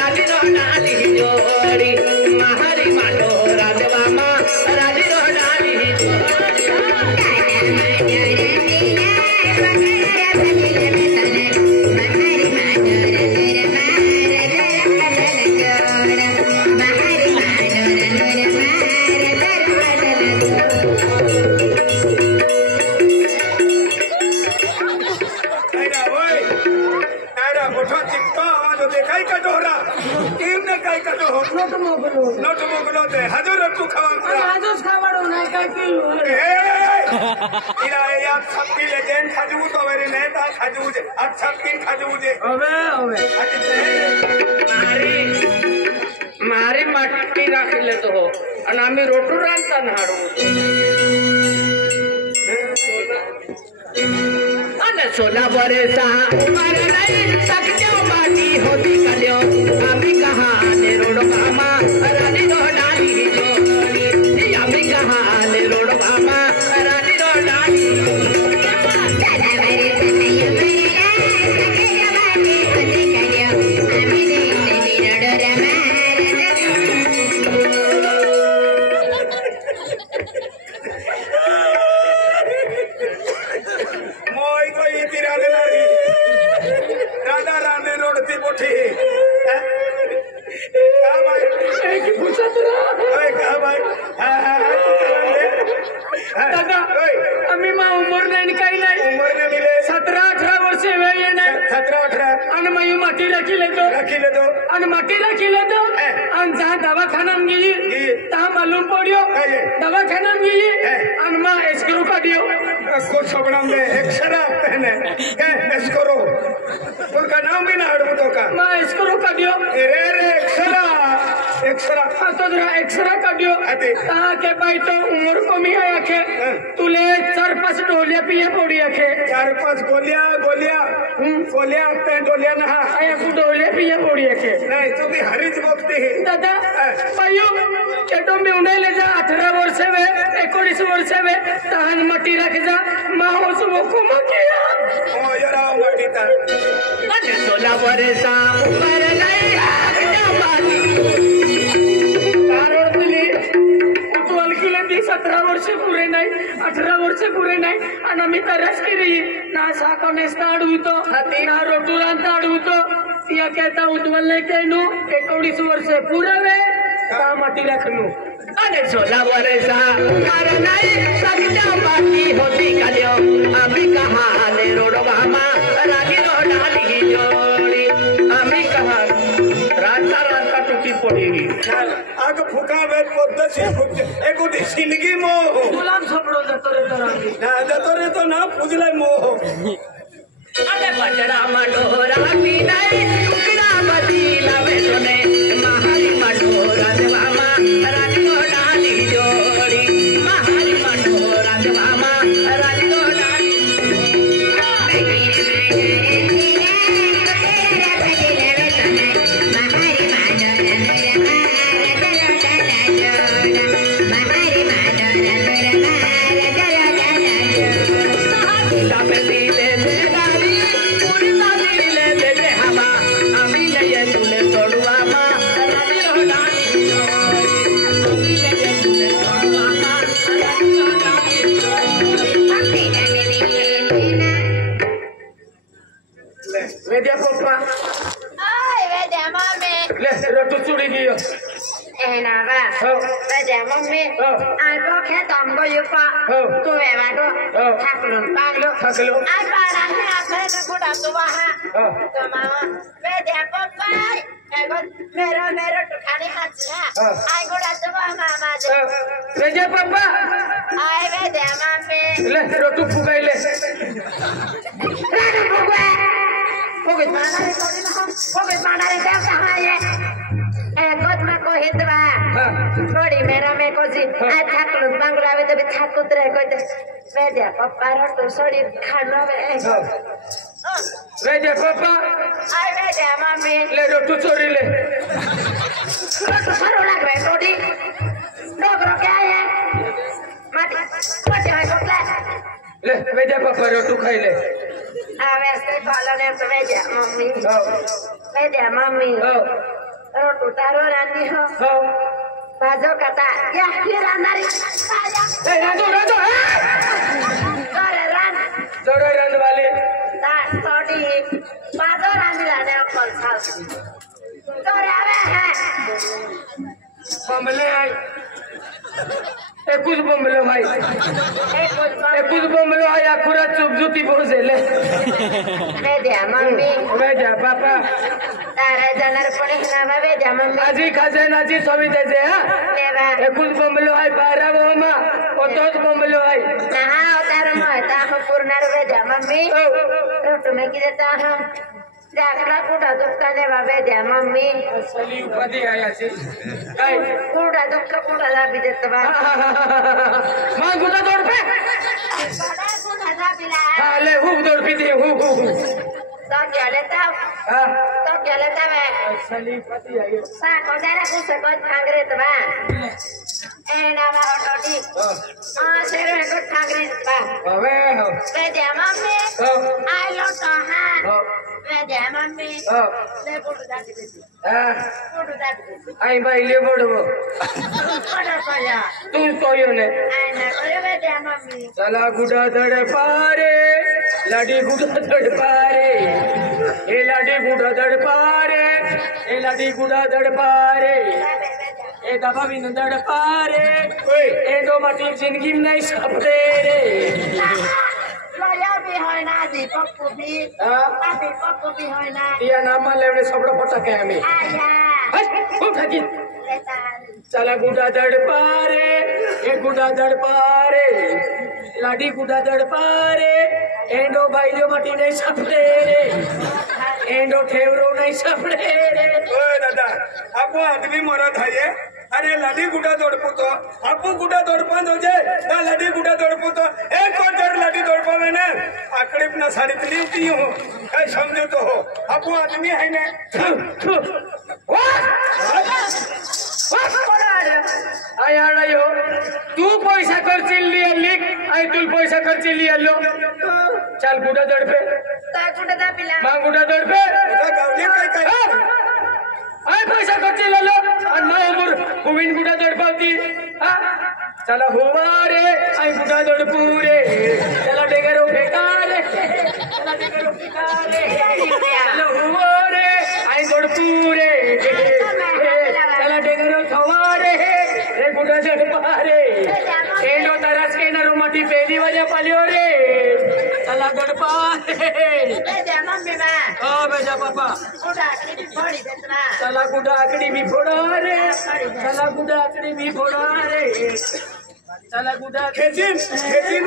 राजी रोडाली जोड़ी महारी मानो राजवामा राजी रोडाली नोट मोगलो दे हजूर तू खवांगा हजूर खावाड़ो नहीं काय किलो इरा यार सबकी लेजेंड खजू तो मेरे नेता खजू जे अच्छा की खजू जे ओवे मारी मटकी राखले तो हो आणि आम्ही रोटू रांधता नाडू आणि सोना बरेसा उमर नाही सकत्यो माटी होती कल्यो आम्ही कहाने रोड मामा रानी रोडाली जोड़ी आम्ही कहाने रोड मामा रानी रोडाली आम्ही मा उमर नाही काही नाही उमर ने दिले 17-18 वर्ष वेळ नाही 17-18 आणि मग माटी राखीले तो आणि माटी राखीले तो आणि जा दवाखान्यात गेली ता मालूम पड्यो दवाखान्यात गेली आणि मग एस्क्रू काढियो उसको सबना में एक्सरा पहने क्या एस्क्रो उनका नाम भी ना हड़ू तो का मग एस्क्रू काढियो रे एक्सरा एक्सरा तो जरा एक्सरा काढियो ता के भाई तो उमर कमी आहे आखे तुले 4-5 ढोलिया पिया पडी आखे 4-5 गोलियां पे डोलिया ना आया को ढोलिया पिया पडी आखे नहीं तू भी हरीज बोलती है दादा पायो केटो मी उडायले जा 18 वर्ष वे 19 वर्ष वे तहन मटी रख जा माहोस वो को मकिया ओ यारा मटी ता अने 16 वर्षा उमर नाही आगजा बाजी कारण तुली उतवाल किले 17 वर्ष पुरे नाही 18 वर्ष पुरे नाही आणि मी तरस केली ना साकोने स्टाडुतो ना रोटुरांता अडुतो या कहता उतवल केनु 19 वर्ष पुरावे का माटी रखनु अने 16 वर्षा उमर नाही सकता बाकी होती कल्यो आम्ही कहाने रोडवामा रागी रोडाली जोड़ी आम्ही कहा रांता टुटी पड़ी आग फुका में पद्धति एको दिसिलगी मोह गुलाम छपड़ो जतो रे तो ना पुजले मोह अरे बजरा मडोरा पीनाई टुकड़ा बदीला बेटने महारी मडोरा देवामा रानी रोडाली जोड़ी महारी मडोरा देवामा रानी रोडाली Vedi a papà? Vediamo a me. Le rottucciuri io. Nava. Vediamo a me. Algo che tombo io fa. Tu vado. Taklun paglo. Ai parang ha pera kuda tu waha. Tu mama. Vediamo papà. Mero tu khani hatna. Ai kuda tu mama. Vedi a papà? Ai vediamo a me. Le rottu pugaile. Radu pugwa. Pugwa mana re dev kaha ye? God ma ko hindwa. Thodi mera me ko ji. Ai thaklun paglo ave to thakut re ko. Vedi a papà rotu sori khano ve. Vedi a papà? Ai vediamo a me. Le rottucciuri le. Rotu saro lagre thodi. Dogro kya hai? Mati. Mati hai kotla. Le vedi a papà rottu khaile. Vesti fallo ne vedi a mammi. Vedi a mammi. रोटू तारो रांधी हो हो बाजो कथा या ही रांधारी ए रांधो करे रांध जोरे रांधवाले ता तोडी बाजो रांधी लाने अक्कल साल करे आवे है बमले आई एकूच बमलो भाई एकूच बमलो आई अकुरा चुपजुती पोहोचेले वेद्या मम्मी वेद्या बापा तारा जाणार पण ना वेद्या मम्मी आजी खजानाची सवी देते हा लेवा एकूच बमलो आई 12 बोमा ओतोच बमलो आई ना तारा महता हो पूर्ण वेद्या मम्मी रोटू में की देता हम जाकला कुठा दुकाने बाबे द्या मम्मी असली उपाधी आयाची काय कुठा दुःख कुठा दाबी देत बा मग कुठं तोड पे बडा कुठा दाबीला हा ले हुक तोड पिते हु तो गेले तर हा असली उपाधी आयो साको जरा कुसको ठांगरेत बा ए नावा ऑटोटी शेर को ठांगरेत बा हवे हो वेद्या मम्मी हो आई लोटो हा हो वेद्या मम्मी हो ले कुठा दाबी देते हा कुठा दाबी देते आई बाई ले बोडवो कुठा पाया तू सोयो ने आई ना करे वेद्या मम्मी चला गुडा धड पारे लाडी गुडा धड पारे ए लाडी गुडा धड पारे ए लाडी गुडा धड पारे ए दबा बिन धड पारे ए दो माटी जिंदगी में नहीं सपरे रे लया भी है ना दीपक को भी हाँ दीपक को भी है ना या नाम लेवने सबड़ो फटके हमें आया हट उठ हकी लेता चला गुडा धड पारे ए गुडा धड पारे लाडी गुडा धड पारे एंडो बाईलो माटी नहीं सपरे रे एंडो ठेवरो नहीं सपरे रे ओय दादा आपो आदमी मरत है अरे लड़ी गुडा दौड़पू तो आपू गुडा दौड़पा दो जे ना लड़ी गुडा दौड़पू तो एक कोटर लड़ी दौड़पा में ना आकड़े अपना साड़ी तली उठी हूँ ऐ समझो तो हो आपू आदमी है ने आया यो तू पैसा खर्च लिया लिख आई तू पैसा खर्च लिया लो चल गुडा दौड़ पे ता कुठे दाबीला मां गुडा दौड़ पे गावली काय काय आई पैसा खर्च ले लो और मां उमर गोविंद गुडा दौड़ पाती चला हुआ रे आई गुडा दौड़ पूरे चला डेगरो बेकारे चला डेगरो बेकारे चला हुआ रे आई दौड़ पूरे चला डेगरो थवारे रे गुडा दौड़ पारे एंडो तरस के नरो मटी पहली वजह पालियो रे चला दौड़ पारे वेद्या मम्मी बा ओ बेजा पापा कुठा किती फोडी देत बा चला गुडा आकड़ी भी फोड़ा रे चला गुडा आकड़ी भी फोड़ा रे चला गुडा खेचिन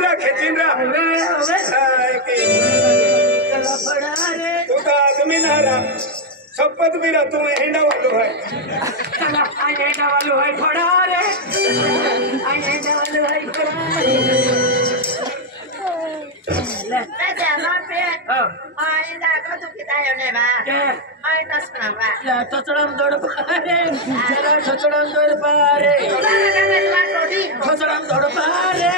रा चला फोड़ा रे तू तो आदमी ना रहा शपथ भी रहा तू हेंडा वालो है चला आई एंडा वालो है फोड़ा रे आई एंडा वालो है फोड़ा रे वेद्या मम्मी आई ना को तू कितायो ने बा क्या आई तसना बा या तचड़म दौड़ पारे चला तचड़म दौड़ पारे तचड़म दौड़ पारे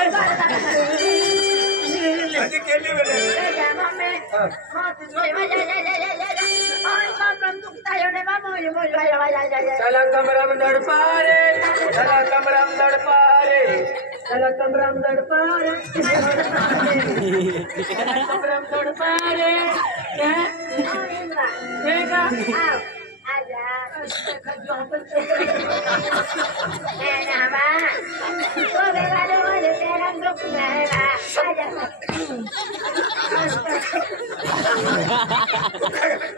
अजी केली वेले वेद्या मम्मी हां तू जोई वा जा आई का तू कितायो ने बा मोय जा चला कमरा में दौड़ पारे चला कमरा में दौड़ पारे चला कमरा में दौड़ पारे चला कमरा में दौड़ पारे क्या आओ आजा ए ना बा तो वाले तेरा ग्रुप में बा आजा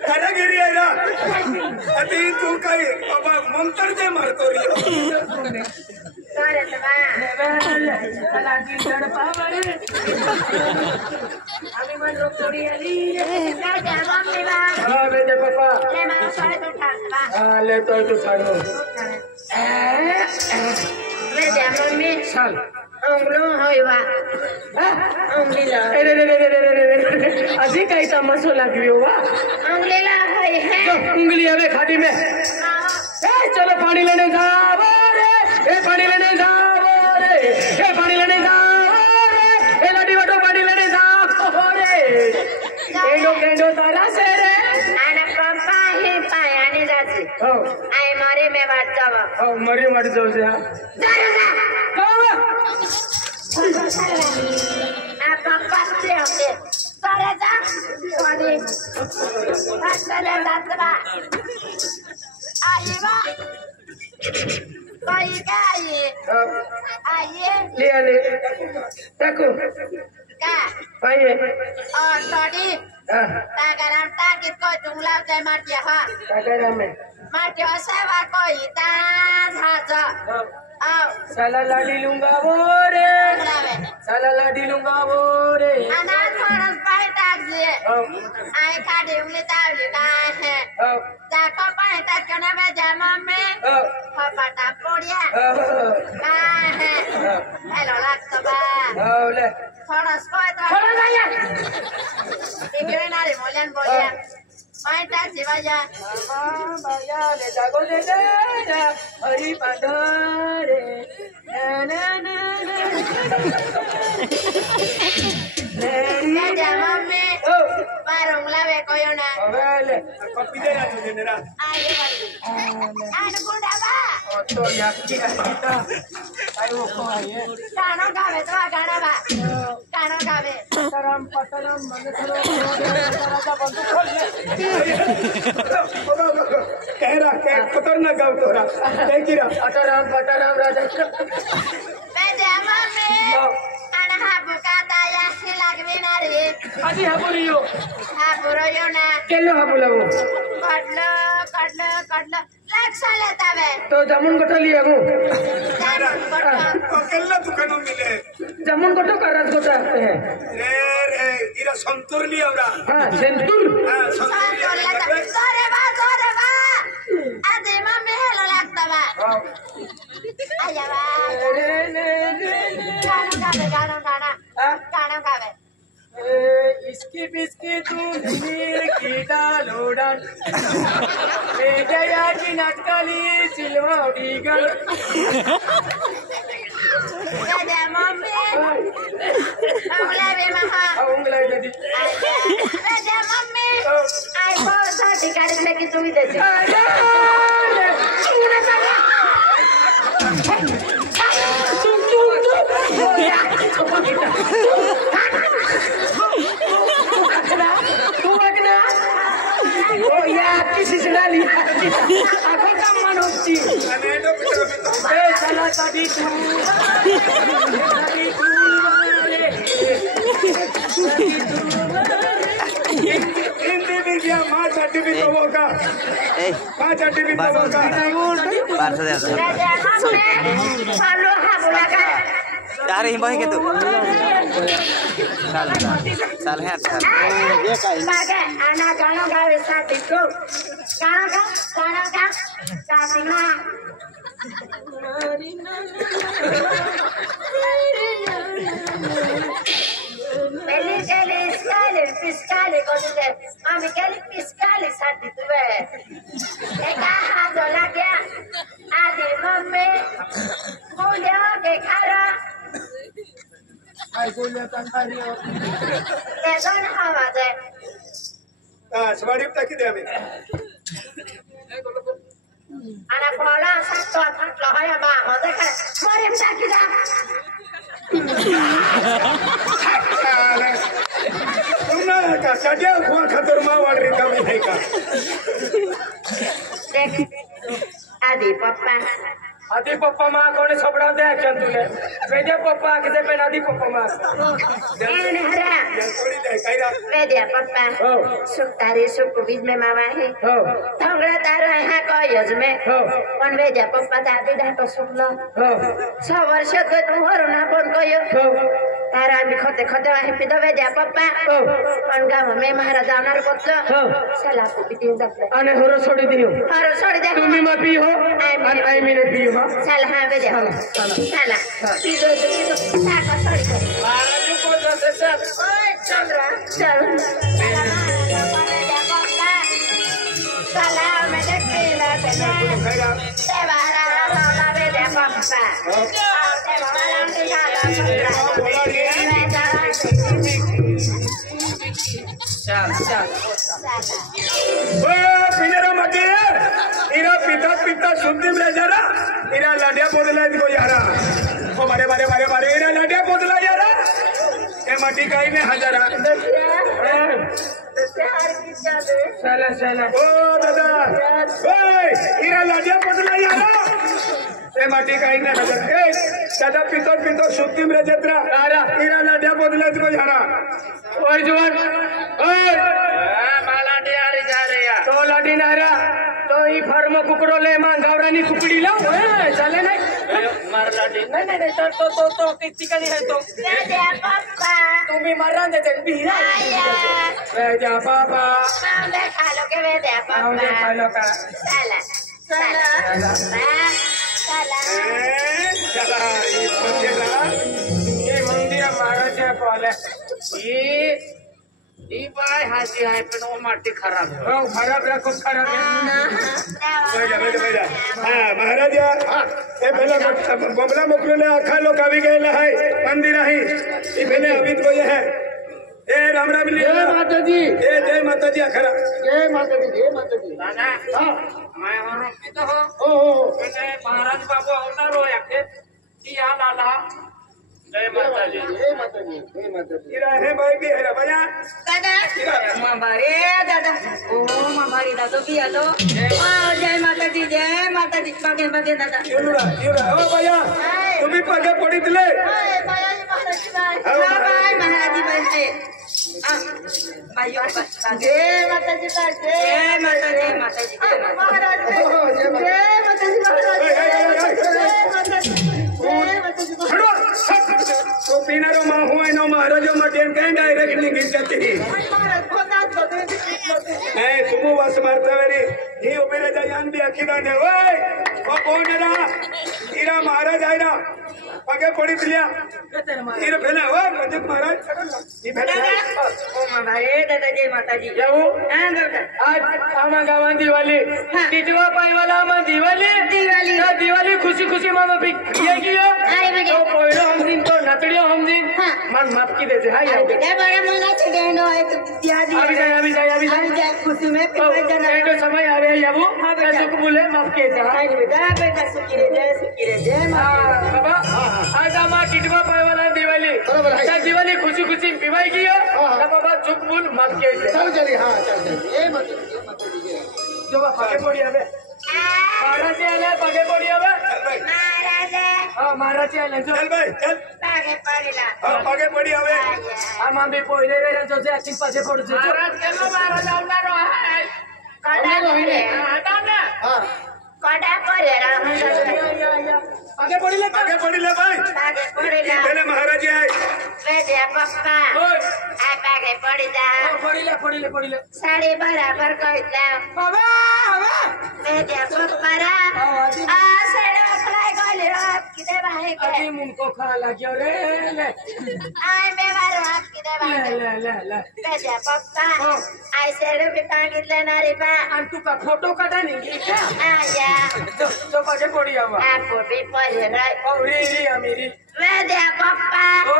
कारागिरी आहे ना अति तू काय बाबा मंतर दे मारतो रे करत बा चला की दौड़ पारे आम्ही म्हणलो थोडी आली वेद्या मम्मी बा हाँ बेटे पापा ले मला साडे तो बा हाँ ले तो तू छाड़ो वेद्या मम्मी चल अंगलो होईवा अंगलीला अरे रे रे रे रे रे अजी काही तमाशा लागली हो वा अंगलीला होई है तो उंगली हवे खाड़ी में चलो पानी लेने जाओ रे पानी लेने जाओ रे पानी लेने जाओ रे लाडी बटो पानी लेने जाओ रे केंडो तारा से रे आणि पप्पा हे पायाने जाते हो आई मरी में बात जाव हो मरी मर जाऊ द्या पप्पा से होते सारे जा सोनी चले जात बा आई बा कोई गाई आइए ले takku का paye और तोड़ी तागराम ताकित को जुमला से माटिया हा tagarame माटिया सेवा कोई ताज हाजा आओ sala ladi lunga bore बुलावे sala ladi lunga bore अनाथ फरस पाए ताक दिए आई खाड़ी उंगली तावली का है जाको पाए ताक कने में जामा में पटा पोड़िया का है हेलो लागतो बा le फरस कोई तो फरस आया इंग्लिश नारी मोलन बोलिया पाए ताक जीवाया baya le jago le hari pandare na मैं जामा में बारों लावे कोई ना le Kopi dia nak tunjuk nera. आगे बढ़ी आगे गुंडा बा to yakki kita ayo ko aye गाना गावे तो गाना बा गाना गावे taram pataram mantharo raja bandu khol le कह रहा कह खतरनाक गाँव तोरा कह गिरा ataram pataram raja मैं जामा में अनहा बुकाता या सिलागवी ना रे adi habuliyo हा बुरोयो ना kello habulawo कटलो कटलो कटलो लाख साले तबे to jamun goto liyago जानो कटलो अकेला दुकान मिले jamun goto karas goto aate hain रे रे इरा संतूर लिया उरा ha sentur हाँ साल संतूर बोलला लिया तब सोरे बा आदे मम्मी हेलो लागता बा आया बा गाना गावे गाना गाना गाना गावे इसकी बिस्की तू नीर की डालोडन जया की नटकली सिलवाड़ी गल दादा मम्मी अगला बे महा उंगला दीदी दादा मम्मी आई बहुत सारी गाड़ी लेके तू ही दे दे किसी से डाली aku kan manusia अनेडो पिटो पिटो salah tadi tu हिंदी में क्या माँ चाटी भी तो होगा माँ चाटी भी तो होगा दादा मम्मी सालो हाबुला का Dari himbau gitu. Salah ya. बागे आना गाना गावे साथी को गाना गा कासिना Beli scale, fiscale, cose del mami che li fiscali santi tu ve. E cahato la che adi mamme mulio che cara ai boleh tak hari e don hava de हाँ सवारी तक ही दे हमें ana bola satu atak lohaya ma hode kare morim sakida तुम ना का सजा खुआ खतर माँ वाले रिका में है का dek adi papa आदि पप्पा माँ कौन सबड़ा दे चंदुले मेरे पप्पा किसे पे आदि पप्पा माँ ene hara थोड़ी दे Kiara vedia papa suktari suku बीच में मामा है हो थंगड़ा तारो यहाँ को योज में हो पण वेdia पप्पा दादी ढाको सुकलो हो 6 वर्ष तो तुहरो ना पण को यो हो तारा आम्ही खते खते आहे पितो वेdia पप्पा पण गाव में महाराज जाणार पत्तो सला को पिती जातले आने होरो छोड़ी दियो हरो सोडी दे तुम्ही मा पी हो आणि आई मी नहीं पी हो सला हा वेdia सला पितो साका सोडी दे महाराज को जैसे सब ओय चंद्र चल सला में देखिला कायरा सेवारा ला वेdia पप्पा ते माला निकाला बोला रे चल चल ओ पिनेरा मटे इरा पिता शुद्धि में जरा इरा लाडिया बोदला को यारा ओ मारे मारे मारे मारे इरा लाडिया बोदला यारा ए माटी काई में हजारा चला चला ओ दादा ओए इरा लाडिया बोदला यारा ए माटी काई में हजारा ए दादा पितो शुद्धि में जत्रा यारा इरा लाडिया बोदला को यारा ओए जवान ओए मला डियारी जा रे या तो लाडी नारा तो ही फार्म कुकरो ले मां गावरानी कुकडी लाव चाले नाही मार लाडी नाही नाही तो ती ठिकाणी आहे तो तुम्ही मारा देते बिरा जा बाबा आउंदे खालो का चला ये पहुंचेला ये मंदिर महाराजा कॉले ई बाय हाजी आहे पण ओ माटी खराब है हो खराब रे खूप खराब है बैठा हाँ महाराज ए पहले बमला मोकलेला अखा लोक आवी गेला है मंदिर आहे ई पहले अमित को ये है ए राम राम ली जय माता जी ए जय माता जी अखरा जय माता जी जय माता जी दादा हां मैं रोकी तो हो ओ मैंने महाराज बाबू अवतार हो याके की हाल आला जय माता जी जय माता जी जय माता जी इरा है भाई भी है बजा मामारे दादा ओ मामारी दादा भी आलो जय माता जी मागे मागे दादा युरा ओ भैया तुम्ही पागे पडी दिले बाय महाराज जी बाय भाइयों जय माता जी जय माता जी महाराज जय माता जी खड़ो तो पीनारो मां हुआ नो महाराजो मटेन कहीं डायरेक्ट नहीं गिर जाती ए तुमु वास मारता वेरी ही उमेरे जायान भी अखीदा ने ओए ओ कौन है ना इरा महाराज आइरा पगे पड़ी दिलिया इरा पहले ओ रजत महाराज ई पहले ओ मामारे दादा जय माता जी जाऊ हां दादा आज आमा गावान दिवाळी टिटवा पायवाला आमा दिवाळी ना दिवाळी खुशी खुशी मामा ये कियो तो पहिलो हम दिन तो नाचड़ियो हम दिन मन माफ की देते हाय आओ क्या बड़ा मना चढ़ेनो है तो दिया दी अभी जाए खुशी में फिर जना एंडो समय आवे याबू सुख बोले माफ के जा हाय बेटा सुखी रे जय माता बाबा आज आमा टिटवा पायवाला दिवाळी त्या दिवाळी खुशी खुशी पिवाई कियो ना बाबा चुप बोल माफ के चल चली हां चल ए मत जो पागे पड़ी आवे महाराज आले पागे पड़ी आवे महाराज हां महाराज आले जो चल भाई चल पागे पड़ीला पागे पड़ी आवे आमा बी पहिले रे जो जे अखिन पाजे पडજો महाराज केलो महाराज अवतार आहे काटा पड़े आता ना हां काटा पड़े आगे पड़ी ले पागे पड़ी ले भाई पागे पड़ीला पहले महाराज आए बेटा पप्पा ओए आ पागे पड़ी जा पड़ी ले साड़ी बराबर कहला बाबा बाबा बेटा पप्पा रा आ साड़ी अखलाई गले आप किदे भाई के अभी मुनको खा लाग्यो रे ले आय बेवार आप किदे भाई ले बेटा पप्पा आय सेड़े भी पागितले ना रे बा आणि तू का फोटो काढा नाही क्या आया जो पागे पड़ी आवा आप भी पढ़े रहे री अमीरी बेटा पप्पा ओ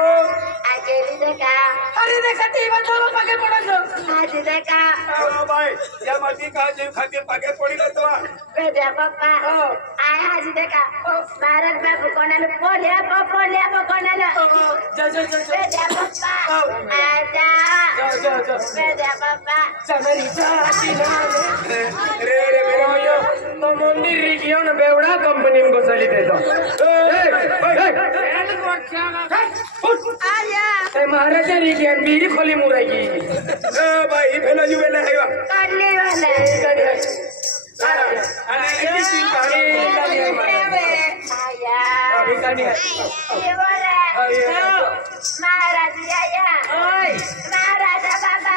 अकेली देखा अरे देखा ती बंदो पागे पडो आज देखा ओ भाई या माटी का जीव खाती पागे पड़ी ले तो बेटा पप्पा आय आज देखा भारत बाबू कोणाला पोले कोणाला जा बेटा पप्पा आजा जा बेटा पप्पा चमेरी जा रे मेरे यो तो मंदिर री कियो ना बेवडा कंपनी में गोसाली देतो आया ए महाराज री की बीरी खोली मुराई ओ भाई पहले जो वेले है करने वाला अरे एक चीज पानी आया अभी कानी है ये बोला महाराज आया महाराजा बाबा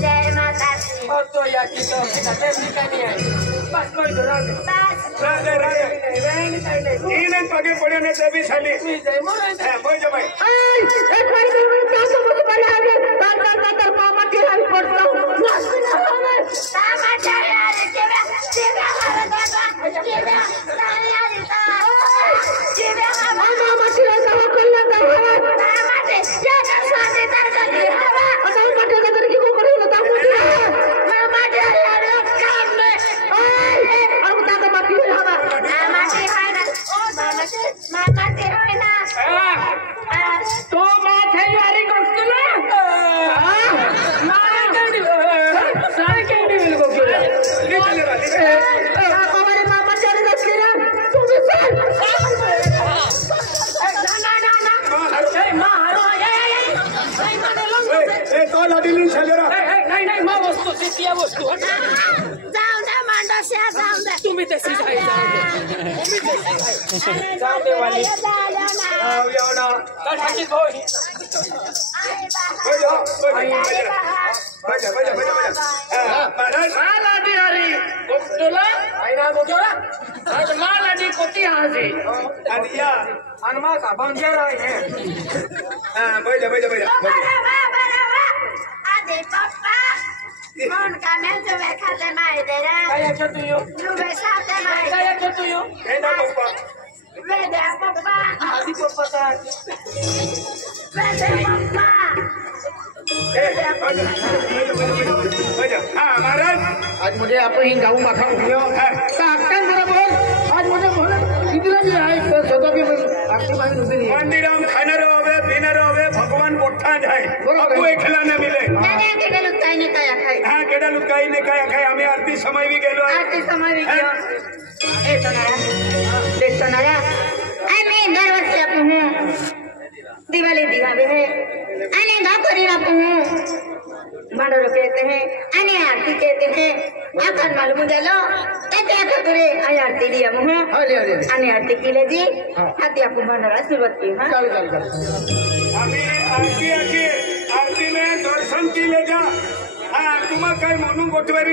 जय माता दी और तो या की तो कानी है बस कोई दो बस राजा इन्हें पागे पड़े ने तभी साली जय मोरे है बोल जा भाई एक बार मैं तो मुझे बना है तर मामा के हाल पड़ता हूं मामा चला रे जेबे हमारा दादा जेबे साया रे जेबे मामा के का कल्ला का मामा के क्या कर साथे तर गली हवा मामा के कर की को करे लता मामा के यार काम में और बता मामा ते होय ना तो मात है यारी गोष्टीला काय केली गोष्टीला हमारे मामा चले रखले ना तुम्ही सर तो लाडीली शालेरा नाही नाही मा वस्तू ती वस्तू जाऊ दे मांडोश्या जाऊ दे तुम्ही तशी जाऊ दे वाली एवढा ठाकीत भाऊ महाराज लादी हरी गोष्टीला आईना गोष्टीला मा लादी कोती हाजी आणि या अनमा का बंजर आहे बैजा आदे पप्पा कौन का मैं जो खाते मार दे रे काय याच्यात तू लुबे साथे मार काय याच्यात तू हे ना पप्पा वे दे पप्पा आधी पप्पाचा वे दे पप्पा हाँ महाराज आज मुझे आपण ही गाऊ माखा अक्कन जरा बोल आज मुझे बोल इतना भी आहे स्वतः भी आपकी बाई नुबी नहीं मंदिराम खाणार होवे पिणार होवे भगवान मोठा जाय बरोबर. आपको एकला न मिले नाही के गेलो काय नाही काय खाय हाँ केडा लुकाई ने काय खाय आम्ही आरती समय भी गेलो आहे. आरती समय विकियो ए सोनारा आम्ही दरवर्षी आपण दिवाली दिवावे है आणि गापरी आपण मांडोर कहते हैं आणि आरती कहते हैं आपण मालूम झालो त्याच्या खातुरे आणि आरती दिया मुह आणि आरती केली जी आधी आपण मांडोरा सुरुवात की हां आम्ही आरती में दर्शन केले जा हाँ तुम्हाला काय म्हणून गोठवारी